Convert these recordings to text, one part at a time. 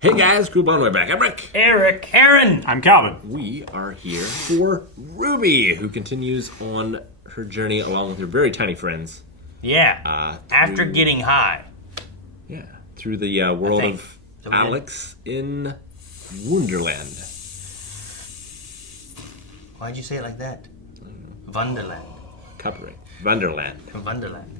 Hey guys, Group On, we're back. I'm Rick. Eric. Aaron. I'm Calvin. We are here for Ruby, who continues on her journey along with her very tiny friends. Yeah. After getting high. Yeah. Through the world of Alex in Wonderland. Why'd you say it like that? Wonderland. Copyright. Wonderland. Wonderland.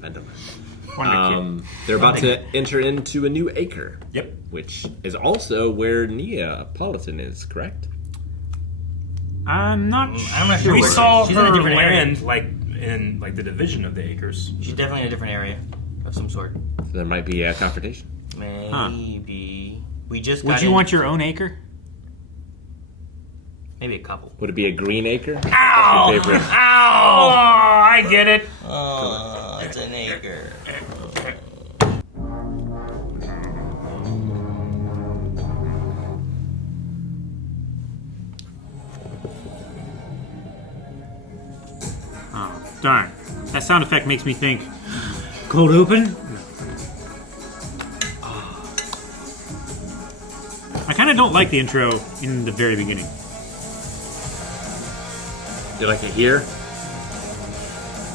They're about to enter into a new acre. Yep. Which is also where Neapolitan is, correct? I'm not sure. We saw she's her in a different land area. like in the division of the acres. She's definitely in a different area of some sort. So there might be a confrontation. Maybe. We just Would you want your own acre? Maybe a couple. Would it be a Green Acre? Ow! That's your favorite. Oh, I get it. Oh, it's an acre. Oh, darn. That sound effect makes me think. Cold open? I kind of don't like the intro in the very beginning. Do you like it here?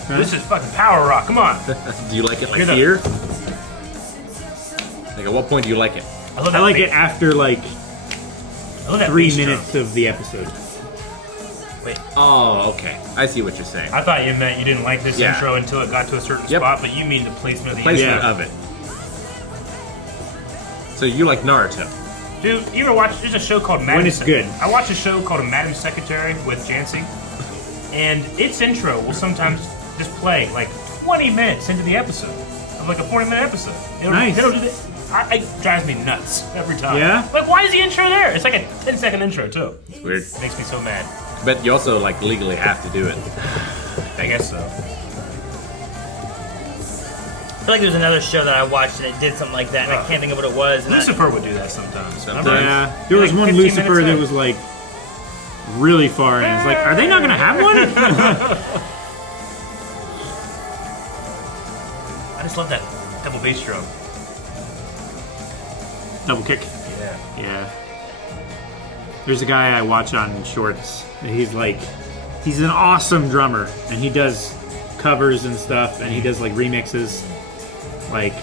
Huh? This is fucking power rock. Come on. Do you like it like Get up. here? Like at what point do you like it? I like it after like I love that 3 bass drum. minutes of the episode. Wait. Oh, okay. I see what you're saying. I thought you meant you didn't like this Yeah. intro until it got to a certain Yep. spot, but you mean the placement of the Placement Yeah. of it. So you like Naruto? Dude, you ever watch? There's a show called Madam. When it's good. I watch a show called Madam Secretary with Jancy, and its intro will sometimes just play like 20 minutes into the episode of like a 40-minute episode. Nice. It'll do this. It drives me nuts every time. Yeah? Like, why is the intro there? It's like a 10-second intro too. It's weird. It makes me so mad. But you also like legally have to do it. I guess so. I feel like there's another show that I watched and it did something like that, and I can't think of what it was. And Lucifer would do that sometimes. Sometimes. Yeah, there was Like one 15 Lucifer minutes that in. was like really far in. It's like, are they not gonna have one? I just love that double bass drum. Double kick. Yeah. Yeah. There's a guy I watch on Shorts. He's an awesome drummer, and he does covers and stuff, and he does like remixes, like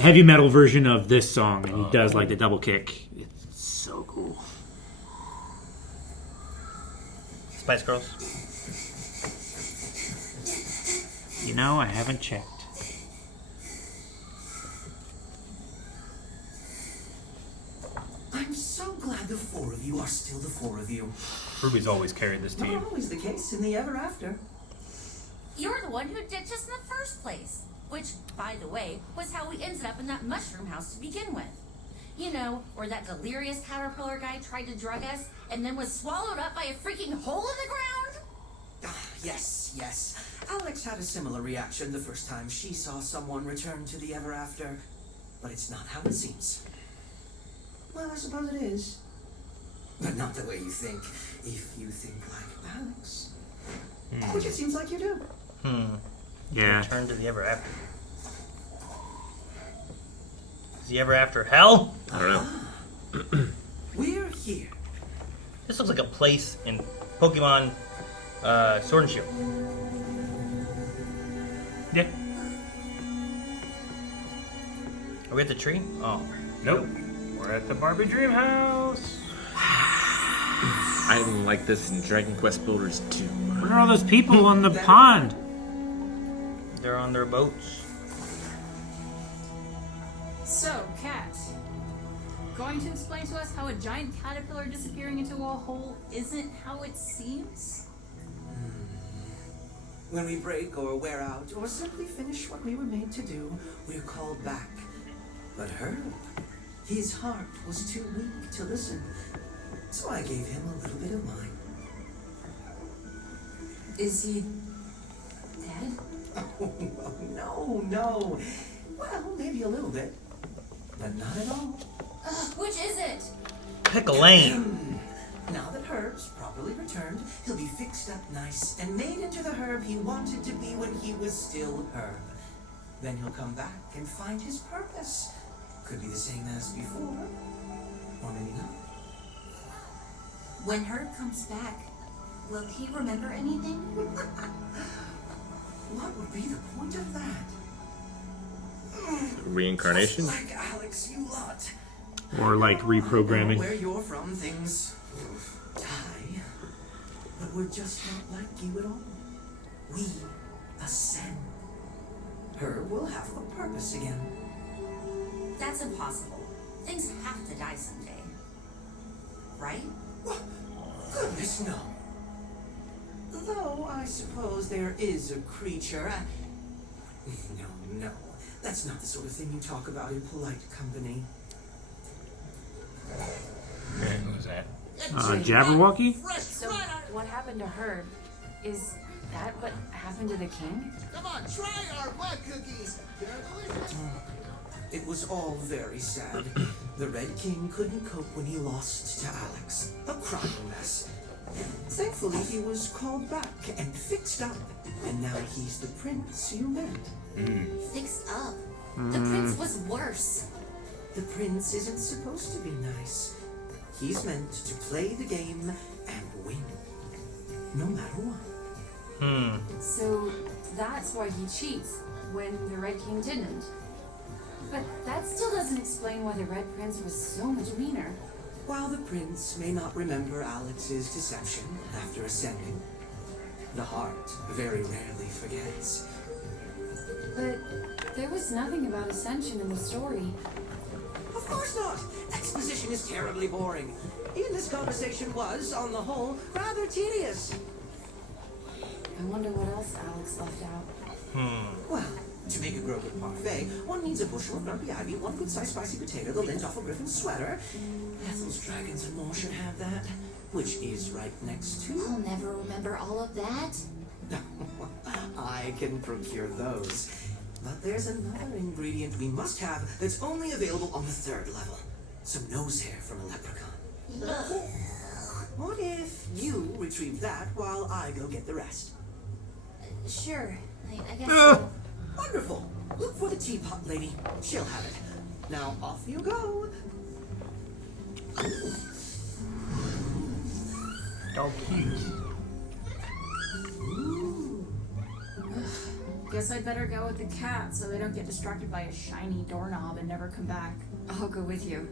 heavy metal version of this song, and he does like the double kick. It's so cool. Spice Girls. You know, I haven't checked. I'm so glad the four of you are still the four of you. Ruby's always carried this team. Not always the case in the ever after. You're the one who ditched us in the first place. Which, by the way, was how we ended up in that mushroom house to begin with. You know, where that delirious caterpillar guy tried to drug us and then was swallowed up by a freaking hole in the ground? Ah, yes. Alex had a similar reaction the first time she saw someone return to the ever after. But it's not how it seems. Well, I suppose it is. But not the way you think, if you think like Alex. Which it seems like you do. Yeah. Return to the ever after. Is the ever after hell? I don't know. We're here. This looks like a place in Pokemon Sword and Shield. Yeah. Are we at the tree? Oh. Nope. We're at the Barbie Dream House. I didn't like this in Dragon Quest Builders 2. Where are all those people on the pond? They're on their boats. So, Kat, going to explain to us how a giant caterpillar disappearing into a hole isn't how it seems? When we break or wear out or simply finish what we were made to do, we're called back. But Herb, his heart was too weak to listen. So I gave him a little bit of mine. Is he dead? Oh, no. Well, maybe a little bit. But not at all. Which is it? Pick a lane. Now that Herb's properly returned, he'll be fixed up nice and made into the Herb he wanted to be when he was still Herb. Then he'll come back and find his purpose. Could be the same as before, When Herb comes back, will he remember anything? What would be the point of that? Reincarnation? Just like Alex, you lot. Or like I know reprogramming. where you're from, things die, but we're just not like you at all. We ascend. Her will have a purpose again. That's impossible. Things have to die someday. Right? Goodness, no. Though I suppose there is a creature. No. That's not the sort of thing you talk about in polite company. Who's that? Jabberwocky? So, what happened to Herb? Is that what happened to the king? Come on, try our bug cookies. They're delicious. It was all very sad. The Red King couldn't cope when he lost to Alex. A crying mess. Thankfully, he was called back and fixed up. And now he's the prince you met. Fixed up. The prince was worse. The prince isn't supposed to be nice. He's meant to play the game and win. No matter what. So, that's why he cheats when the Red King didn't. But that still doesn't explain why the Red Prince was so much meaner. While the prince may not remember Alex's deception after ascending, the heart very rarely forgets. But there was nothing about Ascension in the story. Of course not! Exposition is terribly boring. Even this conversation was, on the whole, rather tedious. I wonder what else Alex left out. Well, to make a good parfait, one needs a bushel of lumpy ivy, one good-sized spicy potato, the lint off a griffin's sweater. Ethel's dragons and more should have that, which is right next to... I'll never remember all of that. I can procure those. But there's another ingredient we must have that's only available on the 3rd level. Some nose hair from a leprechaun. What if you retrieve that while I go get the rest? Sure, I guess so. Wonderful. Look for the teapot lady. She'll have it. Now off you go. Oh, cute. Guess I'd better go with the cat so they don't get distracted by a shiny doorknob and never come back. I'll go with you.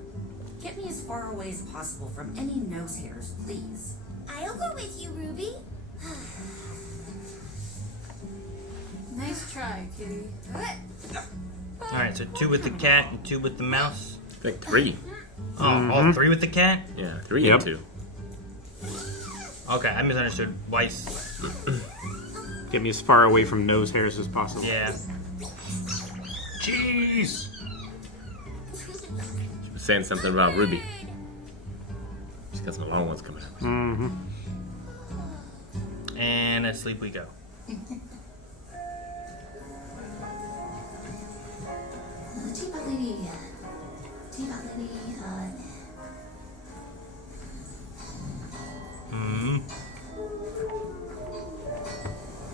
Get me as far away as possible from any nose hairs, please. I'll go with you, Ruby. Nice try, kitty. Alright, so 2 with the cat and 2 with the mouse. I think 3. Oh, all 3 with the cat? Yeah, 3 Yep. and 2. Okay, I misunderstood. Weiss. Get me as far away from nose hairs as possible. Yeah. Jeez! She was saying something about Ruby. She's got some long ones coming up. And asleep we go. Teapot lady. Teapot lady.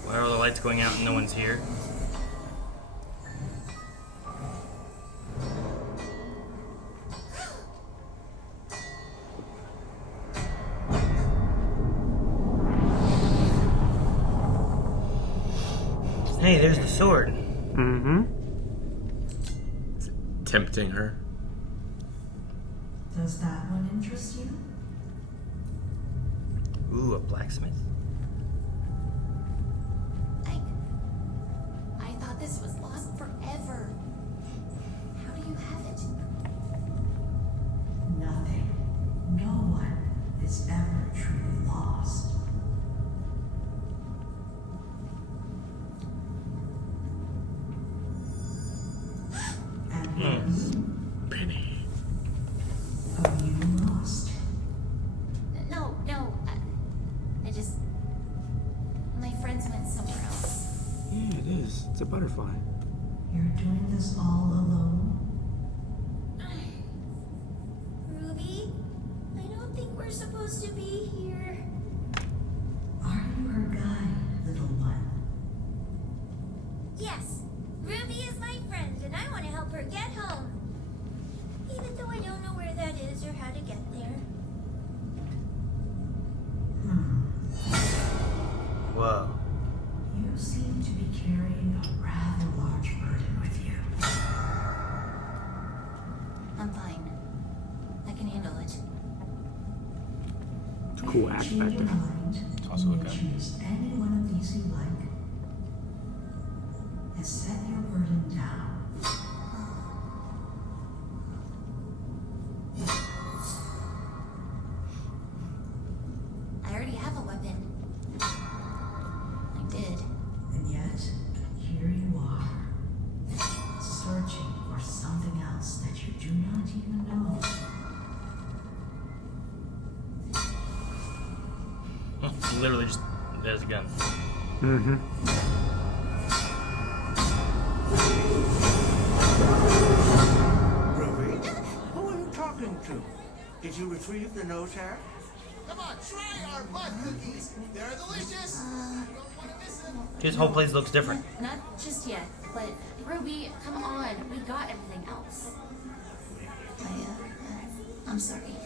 Why are all the lights going out and no one's here? Hey, there's the sword. Tempting her. Does that one interest you? Ooh, a blacksmith. I thought this was lost forever. How do you have it? Nothing. No one is ever truly lost. And Penny. are you lost? No. I just... My friends went somewhere else. Yeah, it is. It's a butterfly. You're doing this all alone? Ruby, I don't think we're supposed to be here. Are you her guide, little one? Yes, Ruby is my friend, and I want to help her get home. Even though I don't know where that is or how to get there. cool axe back there. It's also a gun. Choose any one of these you like, and set your burden down. I already have a weapon. I did. And yet, here you are, searching for something else that you do not even know. Literally just there's a gun. Mm-hmm. Ruby, who are you talking to? Did you retrieve the nose hair? Come on, try our bud cookies. They're delicious. You don't want to miss them. His whole place looks different. Not just yet, but Ruby, come on. We got everything else. I'm sorry.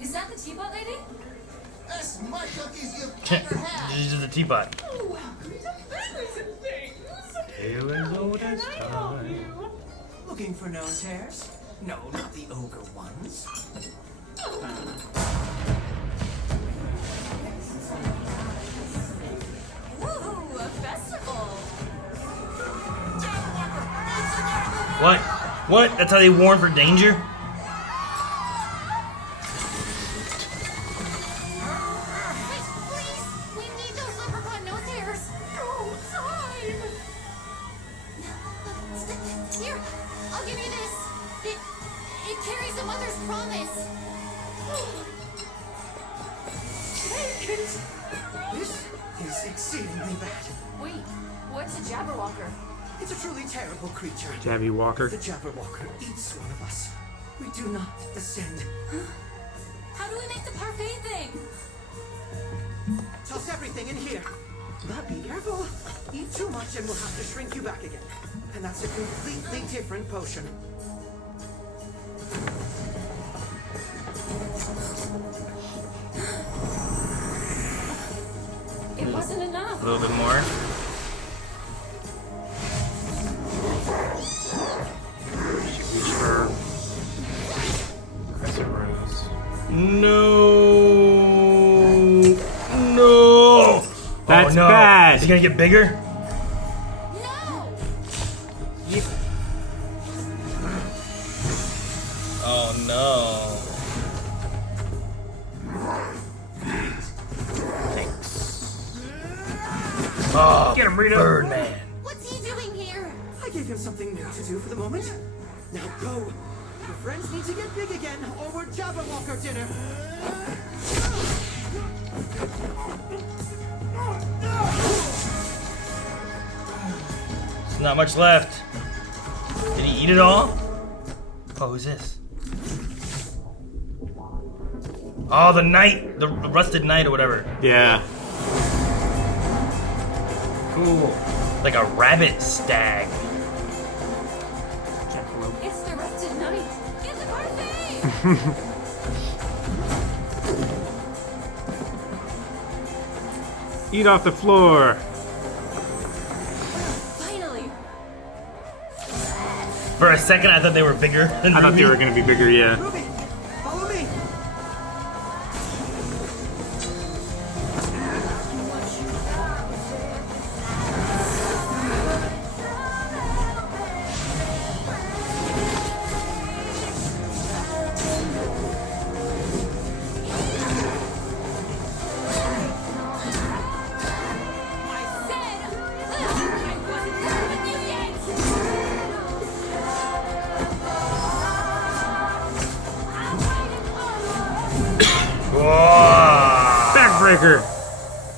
Is that the teapot lady? Best mud cookies you've ever had. This is the teapot. Oh, welcome to Berries and Things. Here is old as time. Looking for nose hairs? No, not the ogre ones. Woohoo, a festival. What? What? That's how they warn for danger? Wait, please! We need those leprechaun nose hairs! Oh, time! Here, I'll give you this. It carries the mother's promise. Take it. This is exceedingly bad. Wait, what's a Jabberwocker? It's a truly terrible creature. Jabberwocker. The Jabberwocker eats one of us. We do not ascend. How do we make the parfait thing? Toss everything in here. But be careful. Eat too much and we'll have to shrink you back again. And that's a completely different potion. It wasn't A enough. little bit more. Reach for Crescent rose. No. No. That's oh, no. bad. Is he gonna get bigger? No! Oh no. Oh, get him, Rita. Birdman. What's he doing here? I gave him something new to do for the moment. Now go. Your friends need to get big again, or we're Jabberwocker dinner. There's not much left. Did he eat it all? Oh, who's this? Oh, the knight. The rusted knight or whatever. yeah. Cool. Like a rabbit stag. It's the rusted knight. Get the parfait. Eat off the floor. Finally. For a second, I thought they were bigger than I thought they Ruby. were gonna be bigger. Yeah. Ruby, follow me. I said I wasn't done with you yet. Whoa. Backbreaker.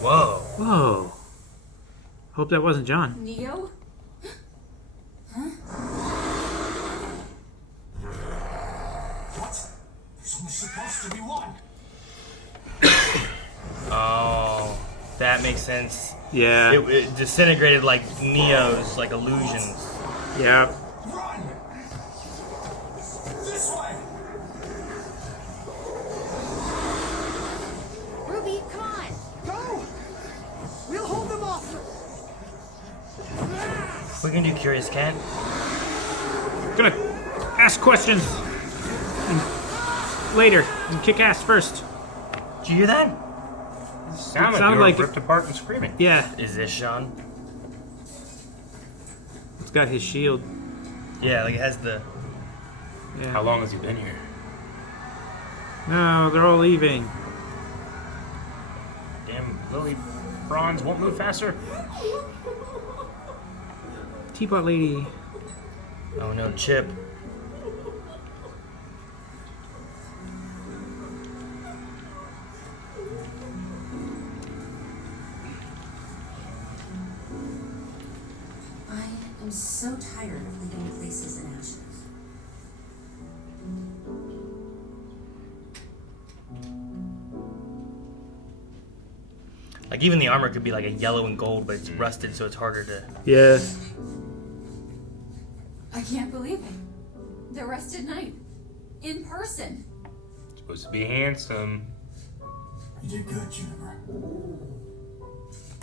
Whoa. Whoa. Hope that wasn't John. Neo? What? There's only supposed to be one. Oh, that makes sense. Yeah. It disintegrated like Neo's like illusions. Yeah. Run! This way! Ruby, come on! Go! We'll hold them off. We can do Curious Cat. Gonna ask questions and later and kick ass first. Did you hear that? Sounded sounded like like you were ripped apart and screaming. Yeah, Is this Sean? it's got his shield. Yeah, like it has the. Yeah. How long has he been here? No, they're all leaving. Damn, Lily Bronze won't move faster. Teapot lady. Oh no, Chip. I am so tired of leaving places in ashes. Like even the armor could be like a yellow and gold, but it's rusted, so it's harder to. Yeah. I can't believe it. The Rusted Knight. In person. Supposed to be handsome. You did good, Juniper.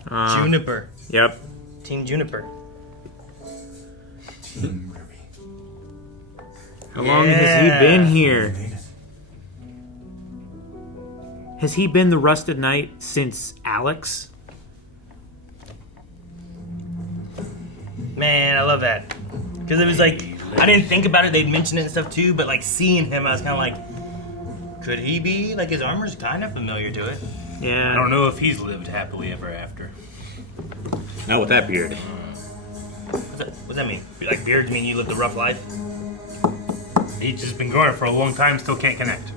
Juniper. Yep. Team Juniper. Team Ruby. How long has he been here? Made it. Has he been the Rusted Knight since Alex? Man, I love that. Because it was like, I didn't think about it, they'd mention it and stuff too, but like seeing him, I was kind of like, could he be? Like his armor's kind of familiar to it. Yeah. I don't know if he's lived happily ever after. Not with that beard. What's that mean? Like beards mean you lived a rough life? He's just been growing it for a long time, still can't connect.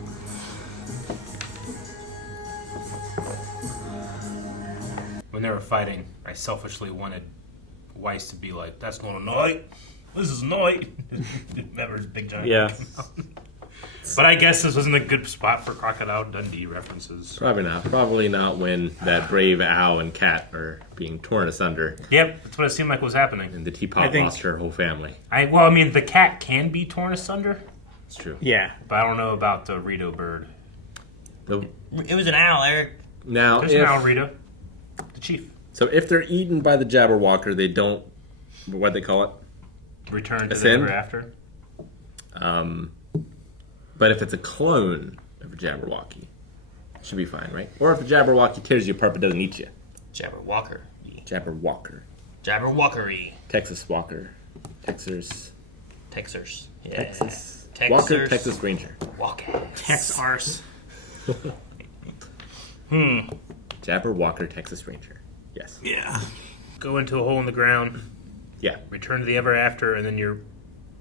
When they were fighting, I selfishly wanted Weiss to be like, "That's not a knight. This is a knight." Remember his big giant. Yeah. But I guess this wasn't a good spot for Crocodile Dundee references. Probably not. Probably not when that brave owl and cat are being torn asunder Yep, that's what it seemed like was happening. and the teapot I think- lost her whole family. Well, I mean, the cat can be torn asunder, It's true. Yeah. but I don't know about the Rito bird. It was an owl, Eric. Now, There's now Rito, the chief. so if they're eaten by the Jabberwocker, they don't, what they call it? Return to Ascend? the ever after. But if it's a clone of a Jabberwocky, it should be fine, right? Or if the Jabberwocky tears you apart but doesn't eat you. Jabberwocker. Jabberwocker. Jabberwockery. Texas Walker. Texas. Texers. Yeah. Texas. Texers. Walker, Texas Ranger. Walker. Tex arse. Jabberwocker, Texas Ranger. Yes. Yeah. Go into a hole in the ground, Yeah. return to the ever after, and then you're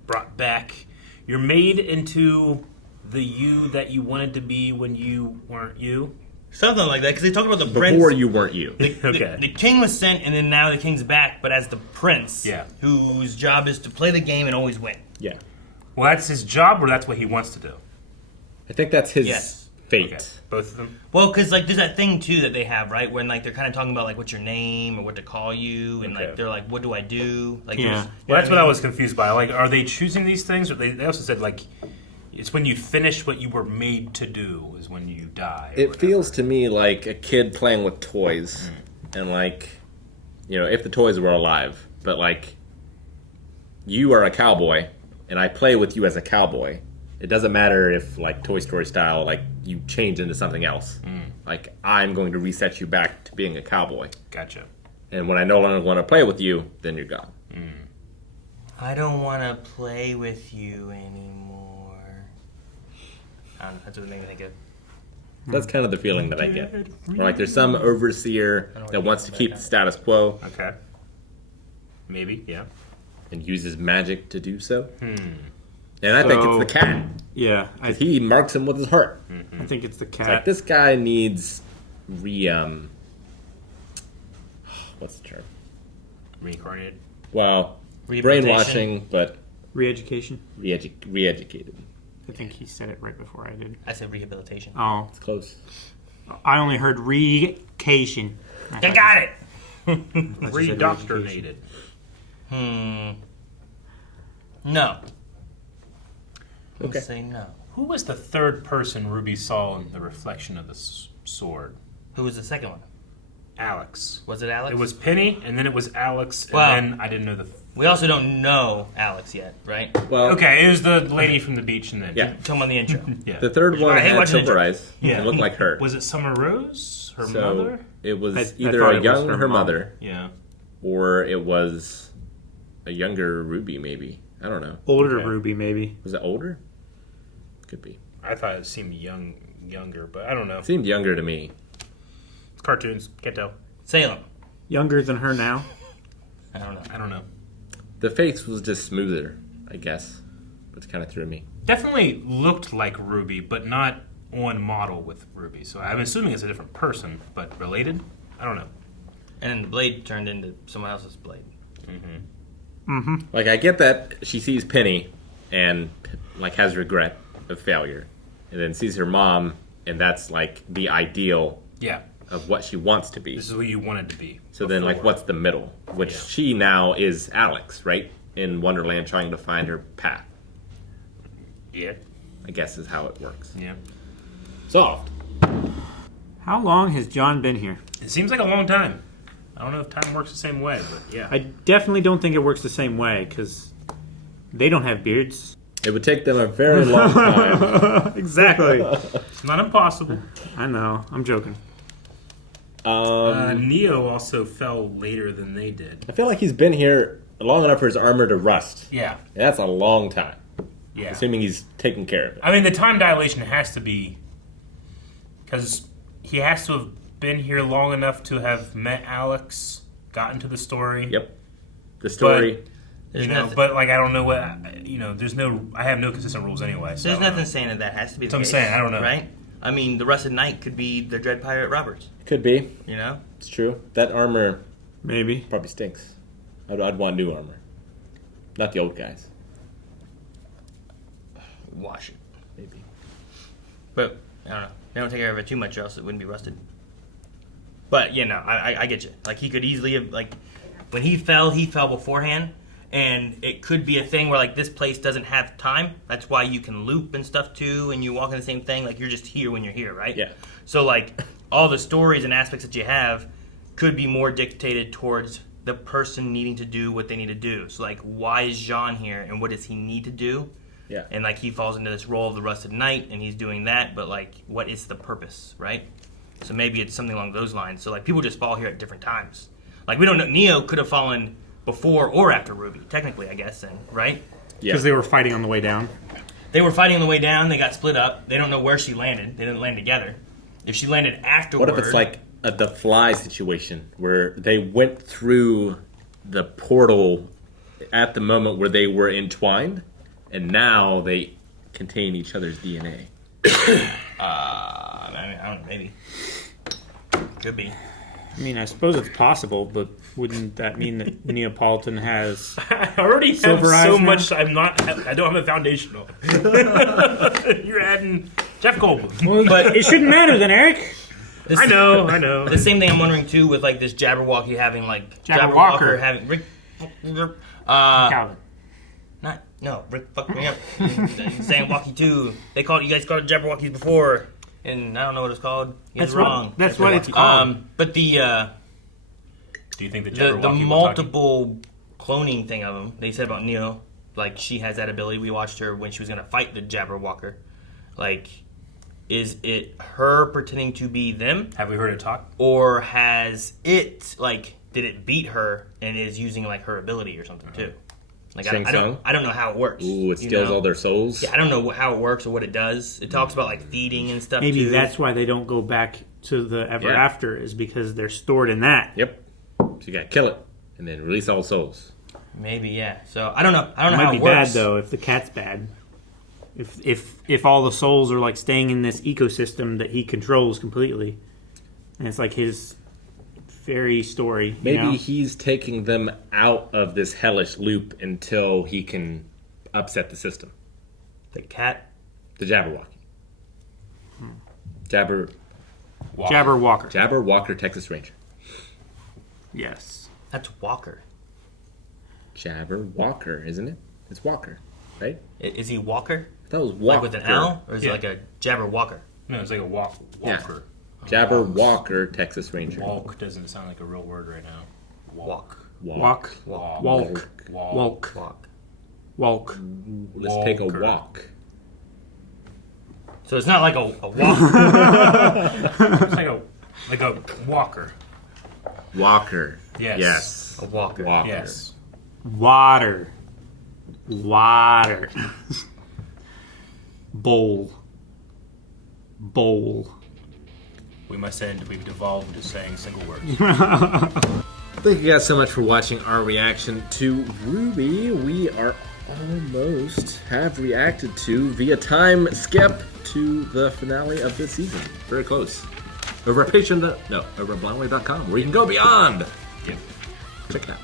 brought back. You're made into the you that you wanted to be when you weren't you. Something like that, because they talked about the prince. Before you weren't you. Okay. The king was sent, and then now the king's back, but as the prince, Yeah. whose job is to play the game and always win. Yeah. Well, that's his job, or that's what he wants to do. I think that's his Yes. fate. Okay. Both of them. Well, because like there's that thing too that they have, right? When like they're kind of talking about like what's your name or what to call you, and Okay. like they're like, what do I do? Like, Yeah. there's- you Well, know that's what I was confused by. Like, are they choosing these things, or they also said like it's when you finish what you were made to do is when you die. or It whatever. feels to me like a kid playing with toys. And like, you know, if the toys were alive, but like, you are a cowboy, and I play with you as a cowboy. It doesn't matter if, like, Toy Story style, like, you change into something else. Like, I'm going to reset you back to being a cowboy. Gotcha. And when I no longer want to play with you, then you're gone. I don't want to play with you anymore. I don't know, that's what it made me think of. That's kind of the feeling that I get. Or like, there's some overseer that wants to keep the status quo Okay. Maybe. Yeah. and uses magic to do so. And I think it's the cat. Yeah. I He marks him with his heart. think it's the cat. It's like, this guy needs what's the term? Reincarnated. Well, Rehabilitation. brainwashing, but Re-education. re-educated. I think he said it right before I did. I said rehabilitation. Oh, It's close. I only heard re-cation. I got it! Redoctrinated. No. Okay. Say no. Who was the third person Ruby saw in the reflection of the sword? Who was the second one? Alex. Was it Alex? It was Penny, and then it was Alex, and Wow. then I didn't know the We also don't know Alex yet, right? Well, Okay, it was the lady from the beach, and then yeah. Tell him on the intro. yeah. The third one I hate had watching silver intros. eyes. Yeah. It looked like her. Was it Summer Rose? Her So mother? it was I either thought a it was young her her mom. mother, Yeah. or it was a younger Ruby, maybe. I don't know. Older Okay. Ruby, maybe. Was it older? Could be. I thought it seemed younger, but I don't know. It seemed younger to me. It's cartoons, can't tell. Salem. Younger than her now. I don't know. I don't know. The face was just smoother, I guess, which kind of threw me. Definitely looked like Ruby, but not on model with Ruby. So I'm assuming it's a different person, but related? I don't know. And then Blade turned into someone else's Blade. Like, I get that she sees Penny and, like, has regret of failure. And then sees her mom, and that's, like, the ideal Yeah. of what she wants to be. This is who you wanted to be. So then, like, what's the middle? Which Yeah. she now is Alex, right? In Wonderland, trying to find her path, Yeah. I guess is how it works. Yeah. Solved. How long has John been here? It seems like a long time. I don't know if time works the same way, but yeah. I definitely don't think it works the same way, because they don't have beards. It would take them a very long time. Exactly. It's not impossible. I know. I'm joking. Neo also fell later than they did. I feel like he's been here long enough for his armor to rust. Yeah. And that's a long time. Yeah. Assuming he's taking care of it. I mean, the time dilation has to be because he has to have been here long enough to have met Alex, gotten to the story. Yep. The story. There's You know, nothing, but like I don't know what there's no. I have no consistent rules anyway. So there's I don't nothing know. saying that has to be the That's case. what I'm saying, I don't know. Right? I mean, the Rusted Knight could be the Dread Pirate Roberts. Could be. You know? It's true. That armor Maybe. probably stinks. I'd want new armor. Not the old guys. Wash it. Maybe. But, I don't know. They don't take care of it too much or else it wouldn't be rusted. But, yeah, no, I get you. Like, he could easily have, like, when he fell beforehand. And it could be a thing where, like, this place doesn't have time. That's why you can loop and stuff, too, and you walk in the same thing. Like, you're just here when you're here, right? Yeah. So, like, all the stories and aspects that you have could be more dictated towards the person needing to do what they need to do. So, like, why is Jean here, and what does he need to do? Yeah. And, like, he falls into this role of the Rusted Knight, and he's doing that, but, like, what is the purpose, right? So maybe it's something along those lines. So, like, people just fall here at different times. Like, we don't know. Neo could have fallen before or after Ruby, technically, I guess, and right? Yeah. Because they were fighting on the way down. They were fighting on the way down. They got split up. They don't know where she landed. They didn't land together. If she landed afterward... What if it's like the Fly situation where they went through the portal at the moment where they were entwined, and now they contain each other's DNA? I mean, I don't know, maybe. Could be. I mean, I suppose it's possible, but wouldn't that mean that Neapolitan has... I already have Silver eyes so now? much. I don't have a foundational. You're adding Jeff Goldblum. Well, but it shouldn't matter then, Eric. This, I know. The same thing I'm wondering, too, with, like, this Jabberwocky having, like... Jabberwocker. having... Rick... Calvin. No, Rick fucked me up. Saying Walkie 2. You guys called it Jabberwockies before, and I don't know what it's called. You guys That's are wrong. That's what it's called. But Do you think the Jabberwocky the will multiple cloning thing of them, they said about Neo, like, she has that ability. We watched her when she was going to fight the Jabberwocker. Like, is it her pretending to be them? Have we heard it talk? Or has it, like, did it beat her and is using, like, her ability or something, too? Like, I don't know how it works. Ooh, it steals all their souls? Yeah, I don't know how it works or what it does. It talks about, like, feeding and stuff, Maybe too. that's why they don't go back to the Ever Yeah. After, is because they're stored in that. Yep. So you gotta kill it, and then release all souls. Maybe, yeah. So, I don't know. I don't It know how might it be bad, works. though, if the cat's bad. If all the souls are, like, staying in this ecosystem that he controls completely. And it's like his fairy story. Maybe you know? he's taking them out of this hellish loop until he can upset the system. The cat. The Jabberwocky. Jabberwocker. Jabberwocker, Texas Ranger. Yes. That's Walker. Jabberwocker, isn't it? It's Walker, right? Is he Walker? That was Walker. Like with an L? Or is it like a Jabberwocker? No, it's like a walker. Jabberwocker, Texas Ranger. Walk doesn't sound like a real word right now. Walk. Walk. Walk. Let's take a walk. So it's not like a walk. It's like a walker. Walker. Yes. A walker. Yes. Water. Bowl. We've devolved into saying single words. Thank you guys so much for watching our reaction to RWBY. We are have reacted to via time skip to the finale of this season. Very close. Over at Patreon, over at blindway.com, where you can go beyond. Yeah. Check it out.